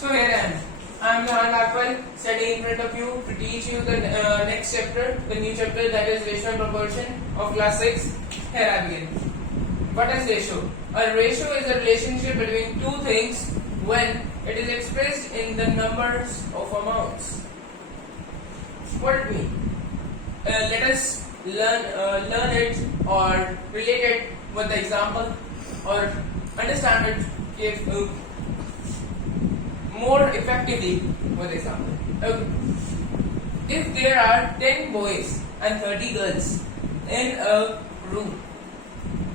So here I am Johan Lakpal, standing in front of you to teach you the next chapter, the new chapter, that is ratio and proportion of class 6. Here I begin. What is ratio? A ratio is a relationship between two things when it is expressed in the numbers of amounts. What it means? Let us learn it or relate it with the example or understand it if more effectively with example. Okay. If there are 10 boys and 30 girls in a room,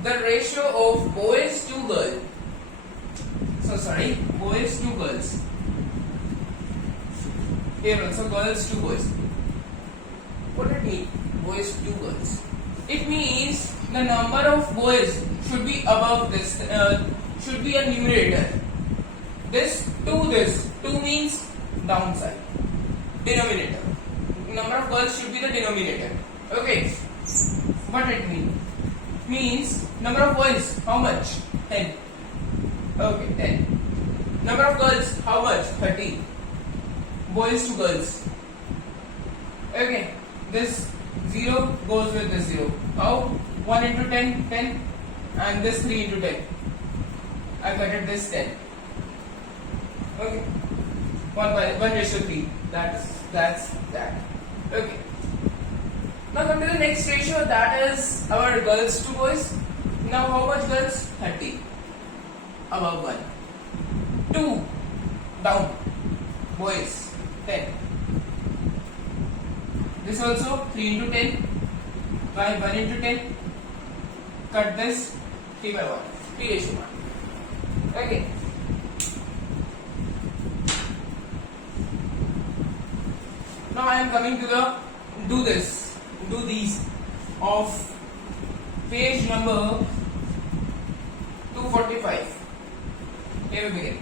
the ratio of boys to girls, boys to girls, here also girls to boys. What does it mean? Boys to girls. It means the number of boys should be above this, should be a numerator. This two means downside, denominator. Number of girls should be the denominator. Okay. What it means? Means number of boys, how much? 10. Okay, 10. Number of girls, how much? 30. Boys to girls. Okay. This 0 goes with this 0. How? 1 into 10, 10. And this 3 into 10. I cutted this 10. Okay. 1 ratio 3. That's that. Okay. Now come to the next ratio, that is our girls to boys. Now how much girls? 30. Above 1. 2. Down. Boys. 10. This also 3 into 10 by 1 into 10. Cut this 3 by 1. 3 ratio 1. Okay. Now I am coming to the do these of page number 245. Here we begin.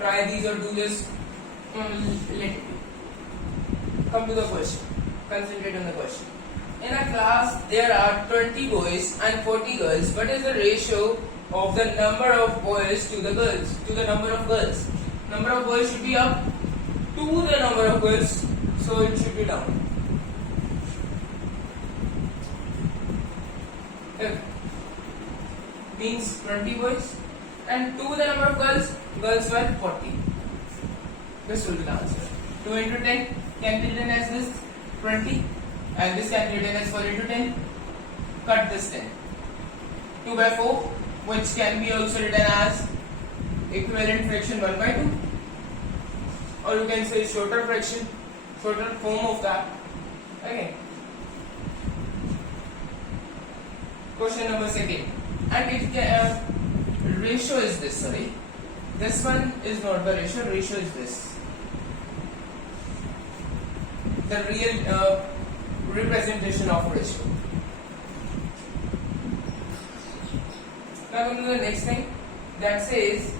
Try these or do this. Let it be. Come to the question. Concentrate on the question. In a class, there are 20 boys and 40 girls. What is the ratio of the number of boys to the girls, to the number of girls? Number of boys should be up to the number of girls, so it should be down. Okay. Means 20 boys and to the number of girls were 40. This will be the answer. 2 into 10 can be written as this 20. And this can be written as 4 into 10. Cut this 10. 2 by 4, which can be also written as equivalent fraction 1 by 2. Or you can say shorter fraction, shorter form of that. Okay. Question number 2. And it can, ratio is this, sorry. This one is not the ratio is this. The real representation of ratio. Now come to the next thing, that says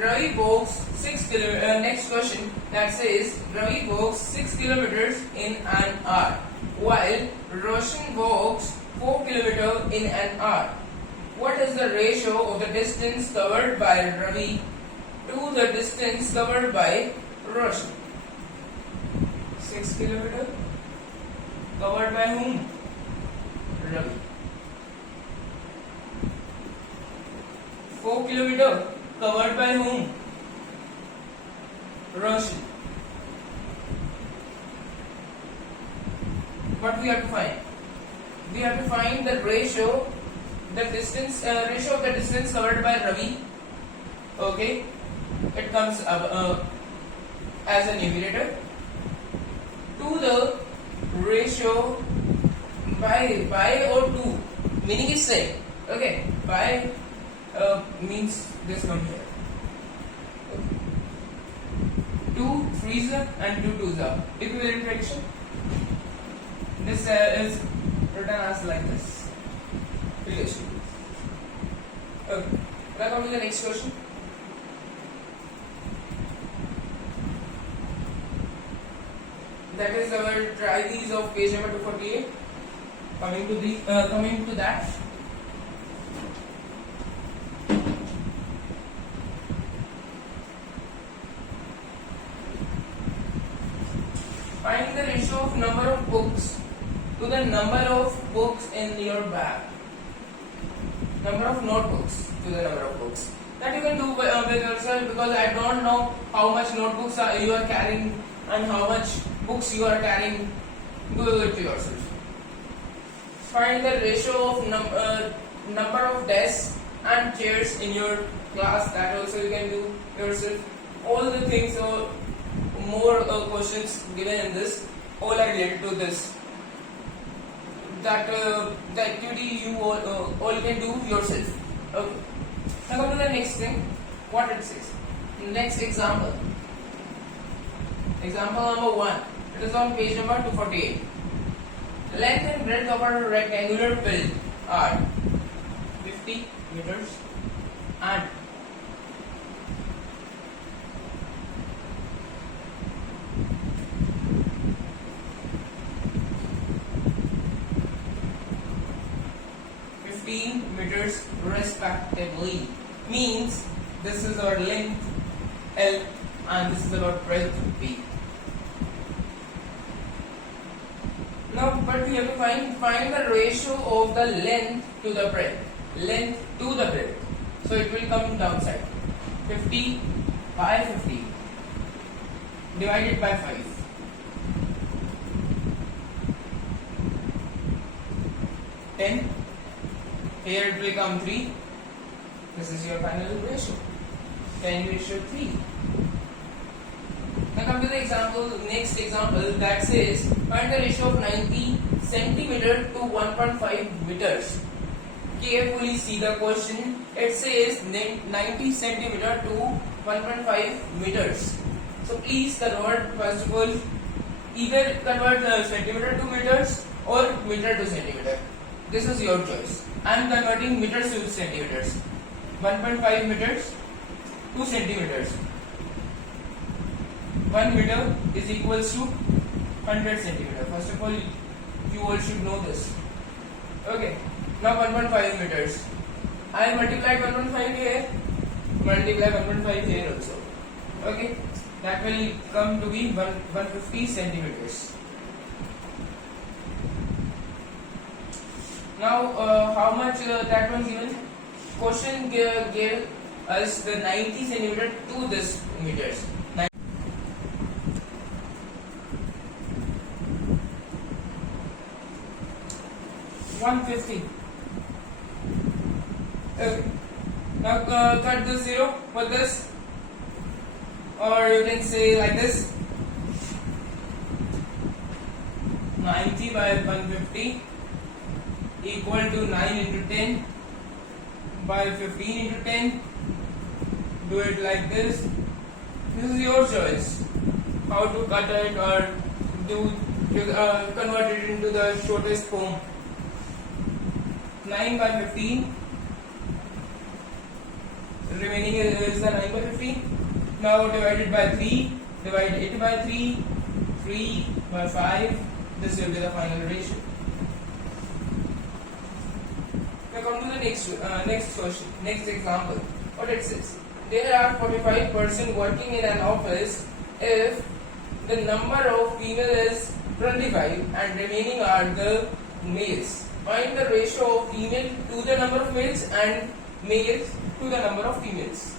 Ravi walks 6 kilometers. Next question, that says Ravi walks 6 kilometers in an hour, while Roshan walks 4 kilometers in an hour. What is the ratio of the distance covered by Ravi to the distance covered by Roshan? 6 kilometers covered by whom? Ravi. 4 kilometers covered by whom? Roshan. What we have to find? We have to find the ratio, the distance, ratio of the distance covered by Ravi. Okay, it comes as a numerator to the ratio by or to, meaning is same. Okay, by means this one here. Okay. 2 3s and 2 2s are equivalent fraction. This is written as like this. Relation. Okay. Now come to the next question. that is our try these of page number 248. Coming to that. Find the ratio of number of books to the number of books in your bag. Number of notebooks to the number of books. That you can do with yourself, because I don't know how much notebooks you are carrying and how much books you are carrying. Do it to yourself. Find the ratio of number of desks and chairs in your class. That also you can do yourself. All the things, more questions given in this, all are related to this. That the activity you all can do yourself. Okay. Now come to the next thing. What it says. Next example. Example number 1. It is on page number 248. Length and breadth of a rectangular field are 50 meters and 15 meters respectively. Means this is our length L and this is our breadth B. Now, but we have to find the ratio of the length to the breadth. Length to the breadth. So it will come downside. 50 by 50 divided by 5. 10. Here it will come 3. This is your final ratio. 10:3. Now come to the example, next example that says find the ratio of 90 centimeter to 1.5 meters. Carefully see the question. It says 90 centimeter to 1.5 meters. So please convert, first of all, either convert centimeter to meters or meter to centimeter. This is your choice. I am converting meters to centimeters. 1.5 meters to centimeters. 1 meter is equals to 100 centimeter. First of all, you all should know this. Okay. Now 1.5 meters. I multiplied 1.5 here. Multiply 1.5 here also. Okay. That will come to be 150 centimeters. Now, how much that was given? Question gave us the 90 centimeter to this meters. 150. Okay. Now cut the 0 for this, or you can say like this. 90 by 150 equal to 9 into 10 by 15 into 10. Do it like this. This is your choice. How to cut it or do convert it into the shortest form. 9 by 15. Remaining is the 9 by 15. Now divided by 3. Divide it by 3. 3 by 5. This will be the final ratio. Now come to the next question, next example. What it says? There are 45 persons working in an office. If the number of females is 25 and remaining are the males, find the ratio of female to the number of males and males to the number of females.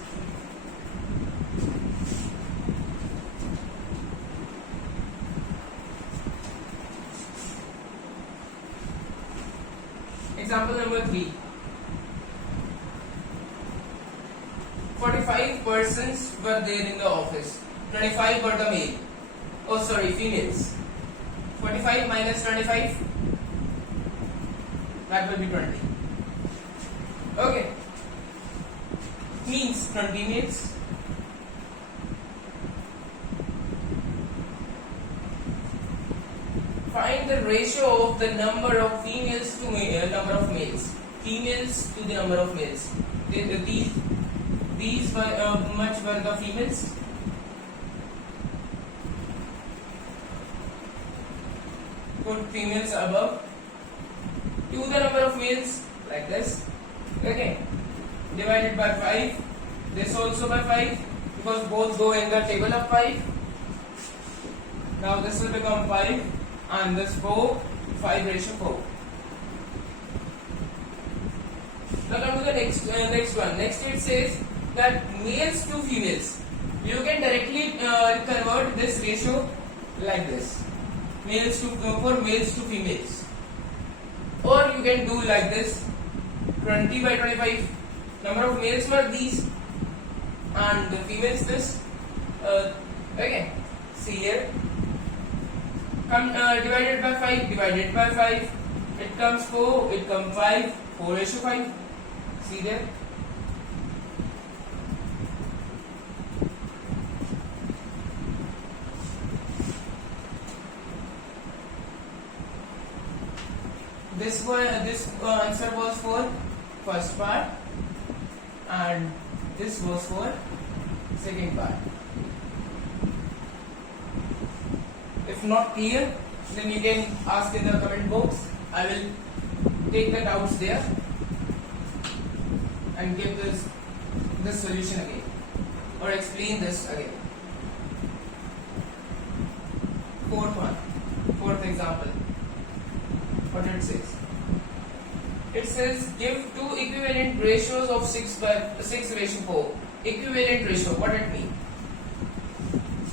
Example number 3. 45 persons were there in the office. 25 were the male. Oh, sorry, females. 45 minus 25. That will be 20. Okay. Means 20 males. Find the ratio of the number of females to number of males. Females to the number of males. These were much were the females. put females above to the number of males like this. Okay, divided by 5. This also by 5 because both go in the table of 5. Now this will become 5 and this 4, 5 ratio 4. Now come to the next one. Next it says that males to females. You can directly convert this ratio like this. For males to females. Or you can do like this. 20 by 25. Number of males were these and the females this. Okay. See here. Divided by 5. Divided by 5. It comes 4. It comes 5. 4 ratio 5. See there. This answer was for first part and this was for second part. If not clear, then you can ask in the comment box. I will take the doubts there and give this solution again or explain this again. Fourth example. What it says? It says give two equivalent ratios of 6 ratio 4. Equivalent ratio, what it means?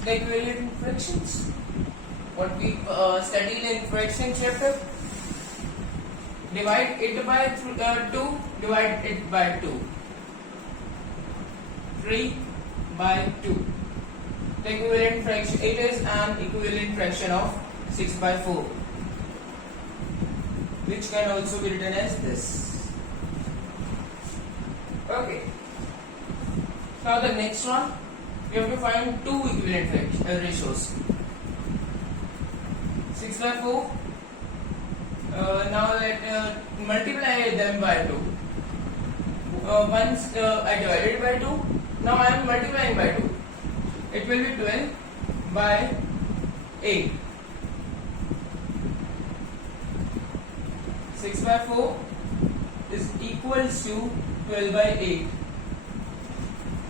The equivalent fractions. What we studied in fraction chapter. Divide it by 2. Divide it by 2. 3 by 2. The equivalent fraction. It is an equivalent fraction of 6 by 4. Which can also be written as this. Okay. Now the next one, we have to find two equivalent ratios. 6 by 4. Now let multiply them by 2. Once I divided by 2, now I am multiplying by 2. It will be 12 by 8. 6 by 4 is equals to 12 by 8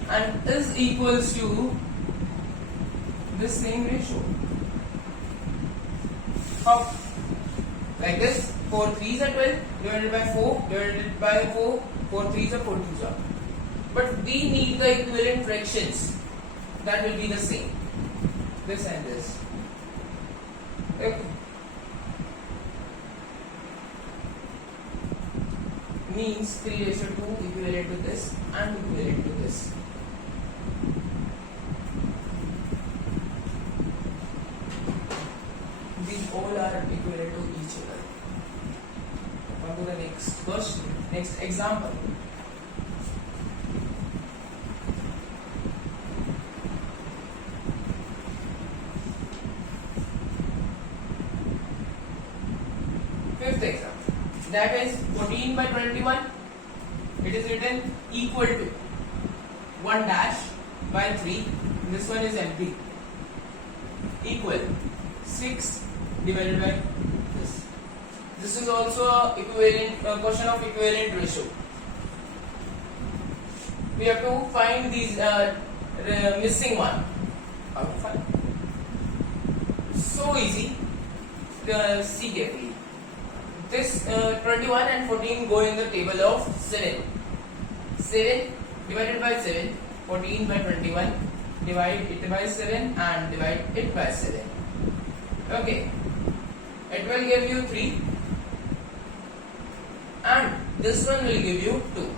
and is equals to this same ratio. How? Like this, 4 3s are 12 divided by 4 divided by 4, 4 3s are 4 2s are. But we need the equivalent fractions. That will be the same. This and this. Okay. Means 3 ratio 2 equivalent to this and equivalent to this. These all are equivalent to each other. Come to the next question, next example. Fifth example. That is 14 by 21. It is written equal to 1 dash by 3. This one is empty. Equal 6 divided by this. This is also a equivalent question of equivalent ratio. We have to find these missing one. How to find? So easy. See carefully. This 21 and 14 go in the table of 7. 7 divided by 7, 14 by 21, divide it by 7 and divide it by 7. Okay, it will give you 3 and this one will give you 2.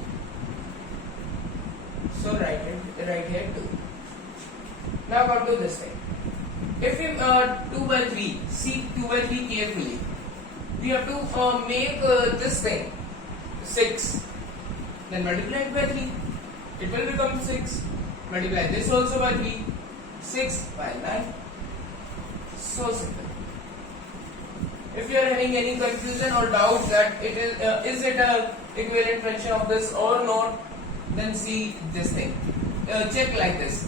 So write here 2. Now come to this thing. If you 2 by 3, see 2 by 3 carefully. We have to make this thing 6, then multiply it by 3, it will become 6, multiply this also by 3, 6 by 9. So simple. If you are having any confusion or doubt that it is it a equivalent fraction of this or not, then see this thing. Check like this.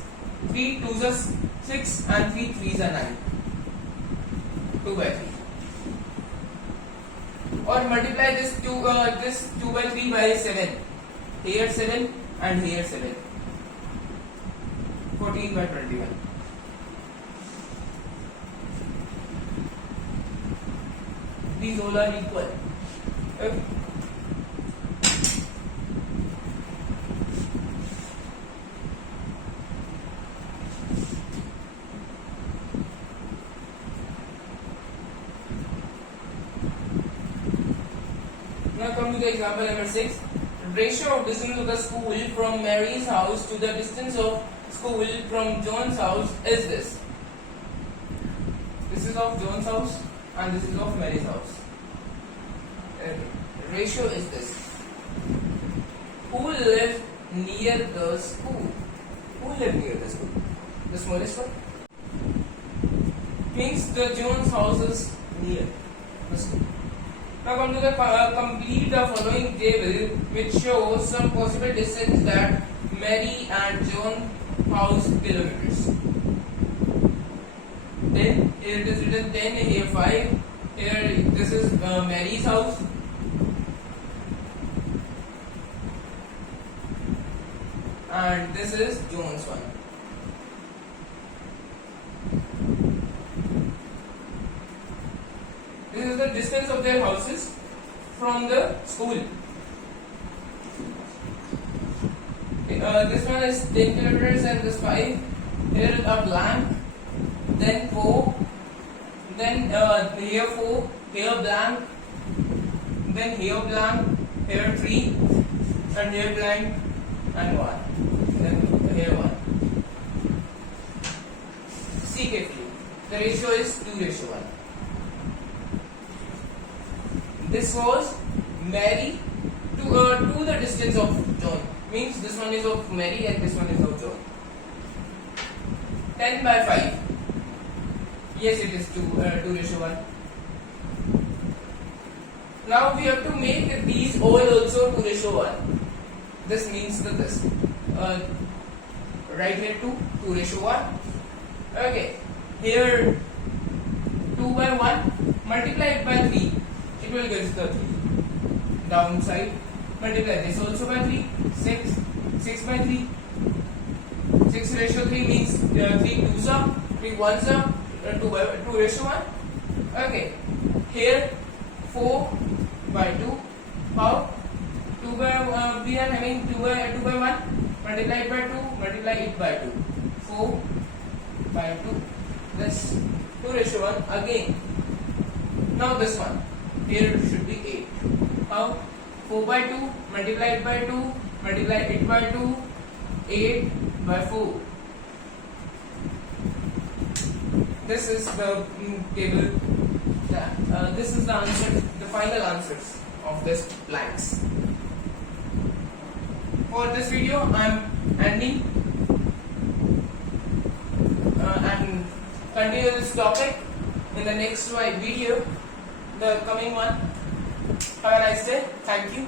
3 2s are 6 and 3 3s are 9. 2 by 3. or multiply this 2 by 3 by 7. Here 7 and here 7. 14 by 21. These all are equal. Okay. Now come to the example number 6. Ratio of distance of the school from Mary's house to the distance of school from John's house is this. This is of John's house and this is of Mary's house. Ratio is this. Who lives near the school? Who lives near the school? The smallest one. Means the John's house is near the school. Now come to the complete the following table which shows some possible distance that Mary and John house kilometers. 10, here it is written 10, here 5, here this is Mary's house. And this is John's one. This is the distance of their houses from the school. This one is 10 kilometers and this 5. Here a blank, then 4, then here 4, here blank, then here blank, here 3, and here blank, and 1. Then here 1. See carefully. The ratio is 2:1. This was Mary to the distance of John. Means this one is of Mary and this one is of John. 10 by 5. Yes, it is 2:1. Now we have to make these all also 2:1. This means that this. Right here 2:1. Okay. Here 2 by 1. Multiply it by 3. It will get the 3. Downside. Multiply this also by 3. 6. 6 by 3. 6:3 means 3 2s are, 3 1s are, 2:1. Okay. Here 4 by 2. How? 2 by we are having 2 by 1. Multiply it by 2. Multiply it by 2. 4 by 2. This 2:1 again. Now this one. Here it should be 8. How? 4 by 2. Multiply it by 2. Multiply it by 2. 8 by 4. This is the table. This is the answer, the final answers of this blanks. For this video, I am ending and continue this topic in the next video, the coming one. Have a nice day. Thank you.